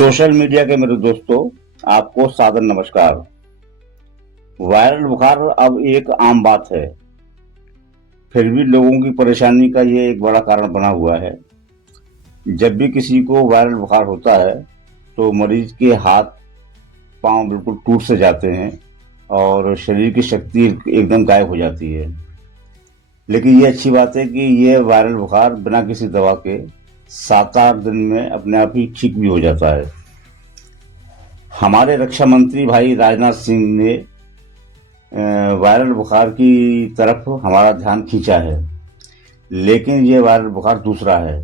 Social media के मेरे दोस्तों, आपको सादर नमस्कार। वायरल बुखार अब एक आम बात है, फिर भी लोगों की परेशानी का ये एक बड़ा कारण बना हुआ है। जब भी किसी को वायरल बुखार होता है तो मरीज के हाथ पांव बिल्कुल टूट से जाते हैं और शरीर की शक्ति एकदम गायब हो जाती है। लेकिन ये अच्छी बात है कि ये वायरल बुखार बिना किसी दवा के 7-8 दिन में अपने आप ही ठीक भी हो जाता है। हमारे रक्षा मंत्री भाई राजनाथ सिंह ने वायरल बुखार की तरफ हमारा ध्यान खींचा है, लेकिन ये वायरल बुखार दूसरा है।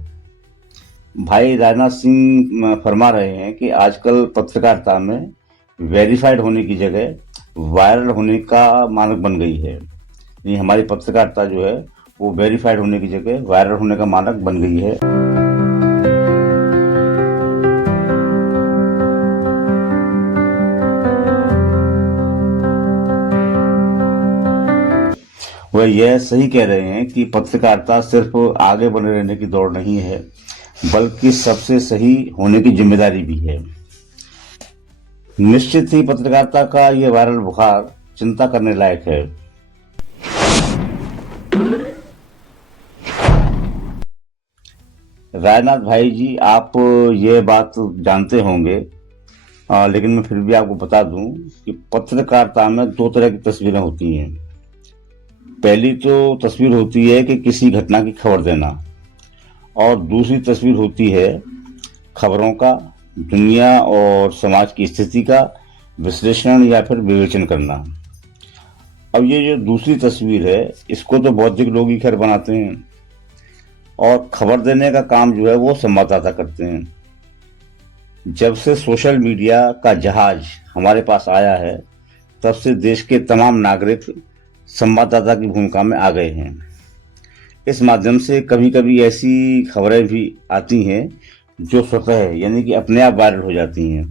भाई राजनाथ सिंह फरमा रहे हैं कि आजकल पत्रकारिता में वेरीफाइड होने की जगह वायरल होने का मानक बन गई है। ये हमारी पत्रकारिता जो है वो वेरीफाइड होने की जगह वायरल होने का मानक बन गई है। वह यह सही कह रहे हैं कि पत्रकारिता सिर्फ आगे बने रहने की दौड़ नहीं है, बल्कि सबसे सही होने की जिम्मेदारी भी है। निश्चित ही पत्रकारिता का यह वायरल बुखार चिंता करने लायक है। राजनाथ भाई जी, आप ये बात जानते होंगे, लेकिन मैं फिर भी आपको बता दूं कि पत्रकारिता में दो तरह की तस्वीरें होती हैं। पहली तो तस्वीर होती है कि किसी घटना की खबर देना, और दूसरी तस्वीर होती है खबरों का दुनिया और समाज की स्थिति का विश्लेषण या फिर विवेचन करना। अब ये जो दूसरी तस्वीर है, इसको तो बौद्धिक लोग ही खैर बनाते हैं, और खबर देने का काम जो है वो संवाददाता करते हैं। जब से सोशल मीडिया का जहाज हमारे पास आया है, तब से देश के तमाम नागरिक संवाददाता की भूमिका में आ गए हैं। इस माध्यम से कभी कभी ऐसी खबरें भी आती हैं जो स्वतः यानी कि अपने आप वायरल हो जाती हैं,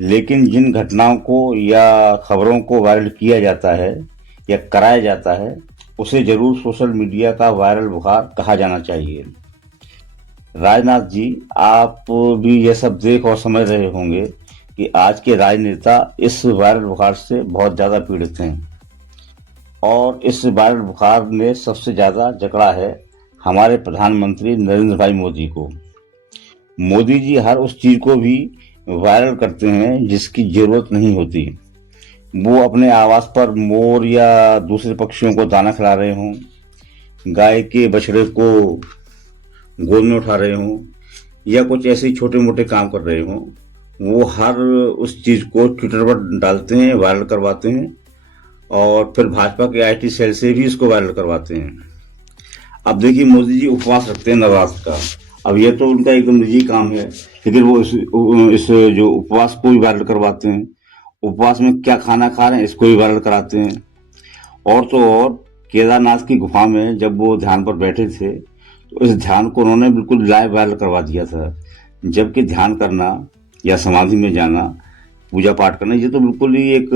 लेकिन जिन घटनाओं को या खबरों को वायरल किया जाता है या कराया जाता है, उसे जरूर सोशल मीडिया का वायरल बुखार कहा जाना चाहिए। राजनाथ जी, आप भी यह सब देख और समझ रहे होंगे कि आज के राजनेता इस वायरल बुखार से बहुत ज्यादा पीड़ित हैं, और इस वायरल बुखार ने सबसे ज्यादा जकड़ा है हमारे प्रधानमंत्री नरेंद्र भाई मोदी को। मोदी जी हर उस चीज को भी वायरल करते हैं जिसकी जरूरत नहीं होती। वो अपने आवास पर मोर या दूसरे पक्षियों को दाना खिला रहे हों, गाय के बछड़े को गोद में उठा रहे हों, या कुछ ऐसे छोटे मोटे काम कर रहे हों, वो हर उस चीज को ट्विटर पर डालते हैं, वायरल करवाते हैं, और फिर भाजपा के आईटी सेल से भी इसको वायरल करवाते हैं। अब देखिए, मोदी जी उपवास रखते हैं नवरात्र का। अब ये तो उनका एकदम निजी काम है, लेकिन वो इस जो उपवास को भी वायरल करवाते हैं। उपवास में क्या खाना खा रहे हैं इसको भी वायरल कराते हैं। और तो और, केदारनाथ की गुफा में जब वो ध्यान पर बैठे थे, तो इस ध्यान को उन्होंने बिल्कुल लाइव वायरल करवा दिया था। जबकि ध्यान करना या समाधि में जाना, पूजा पाठ करना, ये तो बिल्कुल ही एक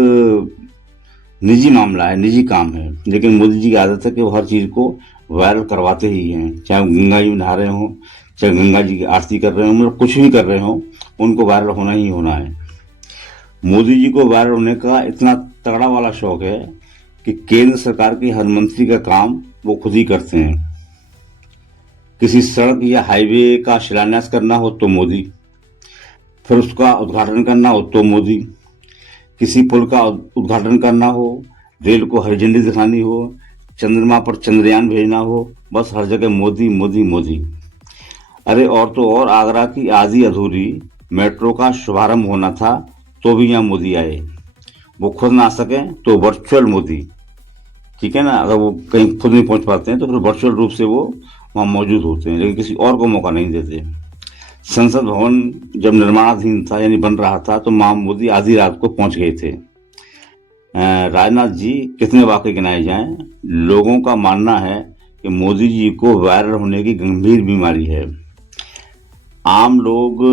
निजी मामला है, निजी काम है। लेकिन मोदी जी की आदत है कि वो हर चीज को वायरल करवाते ही हैं। चाहे गंगा जी में नहा रहे हों, चाहे गंगा जी की आरती कर रहे हों, मतलब कुछ भी कर रहे हों, उनको वायरल होना ही होना है। मोदी जी को वायरल होने का इतना तगड़ा वाला शौक है कि केंद्र सरकार के हर मंत्री का काम वो खुद ही करते हैं। किसी सड़क या हाईवे का शिलान्यास करना हो तो मोदी, फिर उसका उद्घाटन करना हो तो मोदी, किसी पुल का उद्घाटन करना हो, रेल को हरी झंडी दिखानी हो, चंद्रमा पर चंद्रयान भेजना हो, बस हर जगह मोदी मोदी मोदी। अरे और तो और, आगरा की आधी अधूरी मेट्रो का शुभारंभ होना था तो भी यहाँ मोदी आए। वो खुद ना आ सके तो वर्चुअल मोदी, ठीक है ना। अगर वो कहीं खुद नहीं पहुंच पाते हैं तो फिर वर्चुअल रूप से वो वहां मौजूद होते हैं, लेकिन किसी और को मौका नहीं देते। संसद भवन जब निर्माणाधीन था यानी बन रहा था, तो मां मोदी आधी रात को पहुंच गए थे। राजनाथ जी, कितने वाकई गिनाए जाएं, लोगों का मानना है कि मोदी जी को वायरल होने की गंभीर बीमारी है। आम लोग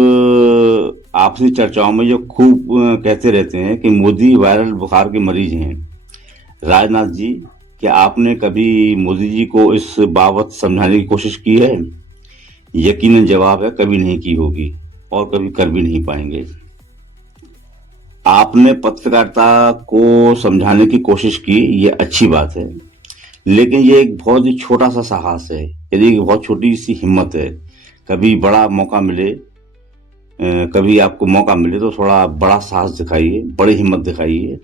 आपसी चर्चाओं में जो खूब कहते रहते हैं कि मोदी वायरल बुखार के मरीज हैं। राजनाथ जी, क्या आपने कभी मोदी जी को इस बाबत समझाने की कोशिश की है? यकीनन जवाब है, कभी नहीं की होगी। और कभी कर भी नहीं पाएंगे। आपने पत्रकारिता को समझाने की कोशिश की, ये अच्छी बात है, लेकिन ये एक बहुत ही छोटा सा साहस है, यदि एक बहुत छोटी सी हिम्मत है। कभी बड़ा मौका मिले, कभी आपको मौका मिले तो थोड़ा बड़ा साहस दिखाइए, बड़ी हिम्मत दिखाइए।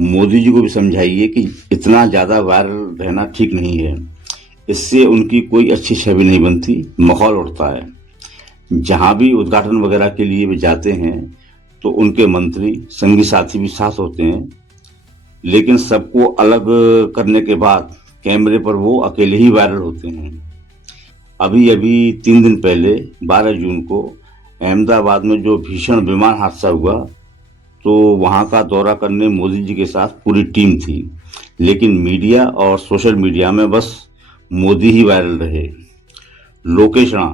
मोदी जी को भी समझाइए कि इतना ज़्यादा वायरल रहना ठीक नहीं है, इससे उनकी कोई अच्छी छवि नहीं बनती, माहौल उठता है। जहाँ भी उद्घाटन वगैरह के लिए वे जाते हैं तो उनके मंत्री संगी साथी भी साथ होते हैं, लेकिन सबको अलग करने के बाद कैमरे पर वो अकेले ही वायरल होते हैं। अभी अभी 3 दिन पहले 12 जून को अहमदाबाद में जो भीषण विमान हादसा हुआ, तो वहां का दौरा करने मोदी जी के साथ पूरी टीम थी, लेकिन मीडिया और सोशल मीडिया में बस मोदी ही वायरल रहे। लोकेशणा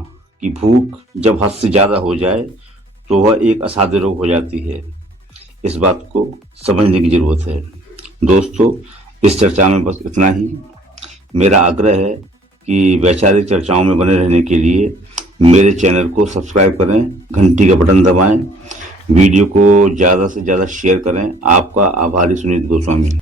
की भूख जब हद से ज्यादा हो जाए तो वह एक असाध्य रोग हो जाती है। इस बात को समझने की जरूरत है। दोस्तों, इस चर्चा में बस इतना ही। मेरा आग्रह है कि वैचारिक चर्चाओं में बने रहने के लिए मेरे चैनल को सब्सक्राइब करें, घंटी का बटन दबाएं, वीडियो को ज़्यादा से ज़्यादा शेयर करें। आपका आभारी सुनीत गोस्वामी।